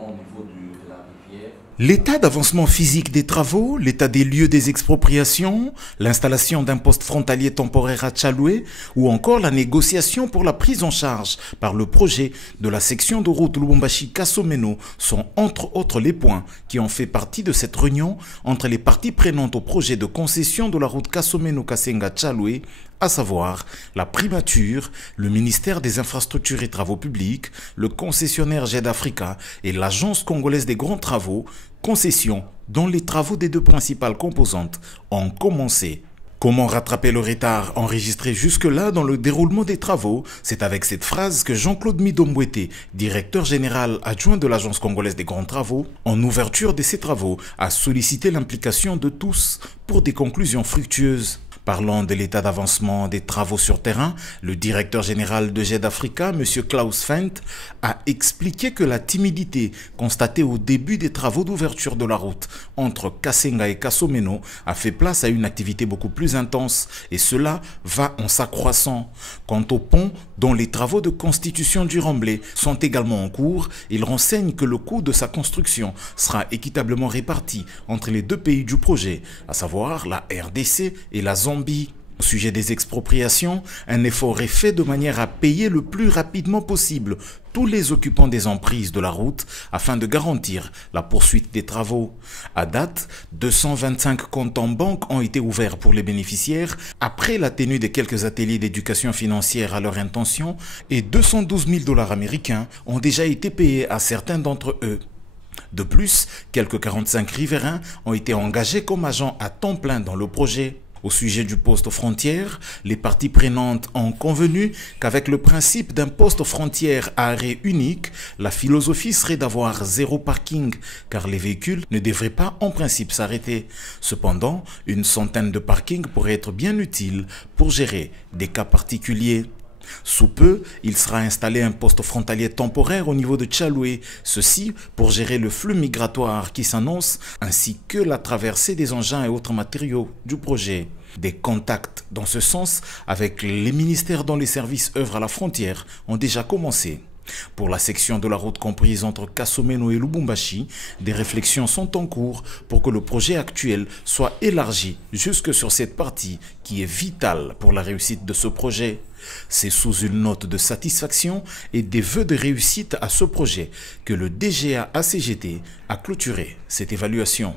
Au niveau de la rivière. L'état d'avancement physique des travaux, l'état des lieux des expropriations, l'installation d'un poste frontalier temporaire à Tchaloué ou encore la négociation pour la prise en charge par le projet de la section de route Lubumbashi-Kasomeno sont entre autres les points qui ont fait partie de cette réunion entre les parties prenantes au projet de concession de la route Kasomeno-Kasenga-Tchaloué, à savoir la primature, le ministère des Infrastructures et Travaux Publics, le concessionnaire GED Africa et l'Agence congolaise des grands travaux, concession dont les travaux des deux principales composantes ont commencé. Comment rattraper le retard enregistré jusque-là dans le déroulement des travaux? C'est avec cette phrase que Jean-Claude Midombouete, directeur général adjoint de l'Agence congolaise des grands travaux, en ouverture de ces travaux, a sollicité l'implication de tous pour des conclusions fructueuses. Parlant de l'état d'avancement des travaux sur terrain, le directeur général de GED Africa, M. Klaus Fent, a expliqué que la timidité constatée au début des travaux d'ouverture de la route entre Kasenga et Kasomeno a fait place à une activité beaucoup plus intense et cela va en s'accroissant. Quant au pont, dont les travaux de constitution du remblai sont également en cours, il renseigne que le coût de sa construction sera équitablement réparti entre les deux pays du projet, à savoir la RDC et la Zambie. Au sujet des expropriations, un effort est fait de manière à payer le plus rapidement possible tous les occupants des emprises de la route afin de garantir la poursuite des travaux. À date, 225 comptes en banque ont été ouverts pour les bénéficiaires après la tenue de quelques ateliers d'éducation financière à leur intention et 212 000 $ américains ont déjà été payés à certains d'entre eux. De plus, quelques 45 riverains ont été engagés comme agents à temps plein dans le projet. Au sujet du poste frontière, les parties prenantes ont convenu qu'avec le principe d'un poste frontière à arrêt unique, la philosophie serait d'avoir zéro parking, car les véhicules ne devraient pas en principe s'arrêter. Cependant, une centaine de parkings pourraient être bien utiles pour gérer des cas particuliers. Sous peu, il sera installé un poste frontalier temporaire au niveau de Tchaloué, ceci pour gérer le flux migratoire qui s'annonce ainsi que la traversée des engins et autres matériaux du projet. Des contacts dans ce sens avec les ministères dont les services œuvrent à la frontière ont déjà commencé. Pour la section de la route comprise entre Kasomeno et Lubumbashi, des réflexions sont en cours pour que le projet actuel soit élargi jusque sur cette partie qui est vitale pour la réussite de ce projet. C'est sous une note de satisfaction et des vœux de réussite à ce projet que le DGA ACGT a clôturé cette évaluation.